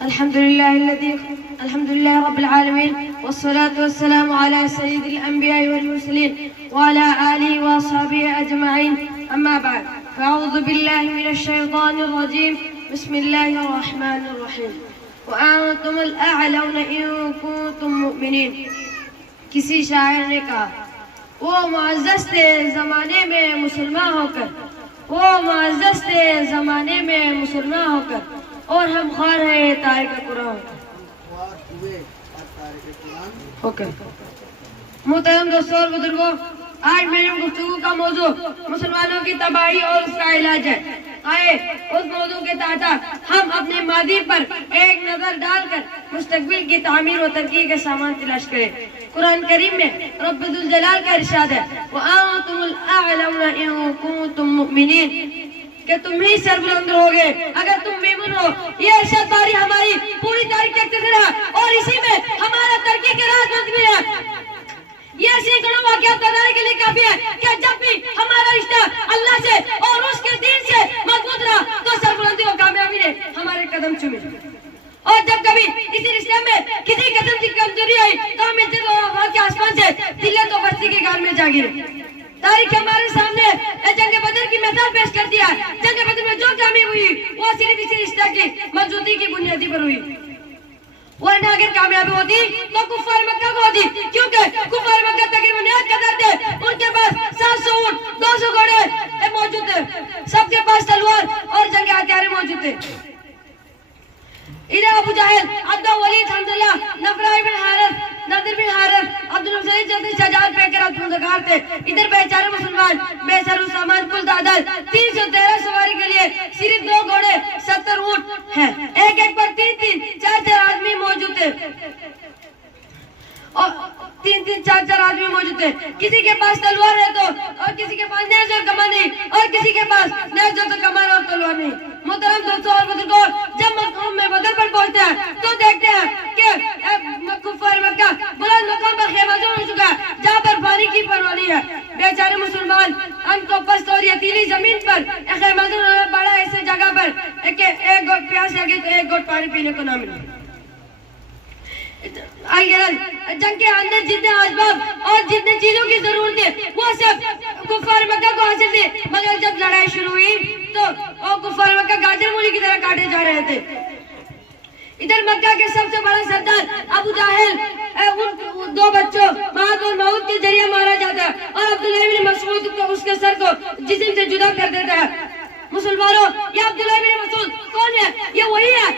الحمد لله رب العالمين والصلاة والسلام على سيد الأنبياء والمرسلين وعلى آله وأصحابه أجمعين. أما بعد، فأعوذ بالله من الشيطان الرجيم. بسم الله الرحمن الرحيم. وأنتم الأعلون إن كنتم مؤمنين. کسی شاعر نے کہا وہ معزز تھے زمانے میں مسلمان ہو کر، وہ معزز تھے زمانے میں مسلمان ہو کر، اور ہم خوار ہیں تارک قرآن ہو کر. محترم دوستوں اور بزرگوں، آج میری گفتگو کا موضوع مسلمانوں کی تباہی اور اس کا علاج ہے. آئے اس موضوع کے تحت ہم اپنے ماضی پر ایک نظر ڈال کر مستقبل کی تعمیر و ترقی کے سامان تلاش کریں. قرآن کریم میں رب ذوالجلال کا ارشاد ہے وَأَنْتُمُ الْأَعْلَوْنَ إِن كُنتُم مُؤْمِنِينَ، کہ تم ہی سربلند ہوگے اگر تم مومن ہو. یہ ارشاد داری ہماری پوری تاریخ کا تذکرہ ہے اور اسی میں ہمارا ترقی کے راز مضمون ہے. یہ سینکڑوں واقعات بتانے کے لیے کافی ہے کہ جب بھی ہمارا رشتہ اللہ سے اور اس کے دین سے مضبوط رہا تو سربلندی اور کامیابی نے ہمارے قدم چومے، اور جب کبھی اسی رشتے میں کسی قسم کی کمزوری آئی تو ہم عزت اور وفا کے آسمان سے ذلت و پستی کے گال میں جا گرے. تاریخ ہمارے سامنے جنگ بدر کی مثال پیش کر دیا. جنگ بدر میں جو کامیابی ہوئی وہ صرف اسی رشتہ کی مضبوطی کی بنیادی پر ہوئی، ورنہ اگر کامیابی ہوتی تو کفار مکہ کو ہوتی، کیونکہ کفار مکہ تقریباً 1 قدر تھے. ان کے پاس 700 اونٹ، 200 گھوڑے موجود تھے، سب کے پاس تلوار اور جنگ ہتھیار موجود تھے. ادھر ابو جہل، عبد ولید، حنظلہ، نفرہ بن حارث، نضر بن حارث، عبد المسعود جیسے شجاعت پہ کر عبدالمزگار تھے. ادھر بیچارے مسلمان بے سر و سامان کل تعداد 313 سواری کے لیے صرف 2 گھوڑے 70 اونٹ ہیں. ایک ایک پر 3-3 4-4 آدمی موجود تھے، اور 3-3 4-4 آدمی موجود تھے. کسی کے پاس تلوار ہے تو، اور کسی کے پاس نیز اور کمان نہیں، اور کسی کے پاس نیز اور کمان اور تلوار نہیں. محترم دوستوں اور بزرگوں، جب مقام میں بدر پر پہنچتے ہیں تو دیکھتے ہیں کہ کفار مکہ بلند مقام پر خیمہ جوڑ ہو چکا ہے جہاں پر پانی کی پروانی ہے. بیچارے مسلمان ان کو پست اور یتیلی زمین پر خیمہ جوڑ پڑا ایسے جگہ پر کہ ایک گھٹ پیاس لگی تو ایک گھٹ پانی پینے کو نہ ملے. جنگ کے اندر جتنے اسباب اور جتنے چیزوں کی ضرورت ہے وہ سب کفار مکہ کو حاصل تھی، مگر جب لڑائی شروع ہوئی تو کفار مکہ گاجر مولی کی طرح کاٹے جا رہے تھے. ادھر مکہ کے سب سے بڑا سردار ابو جہل ان 2 بچوں معاذ اور معود کے ذریعے مارا جاتا ہے، اور عبداللہ بن مسعود کو اس کے سر کو جسم سے جدا کر دیتا ہے. مسلمانوں، یہ عبداللہ بن مسعود کون ہے؟ یہ وہی ہے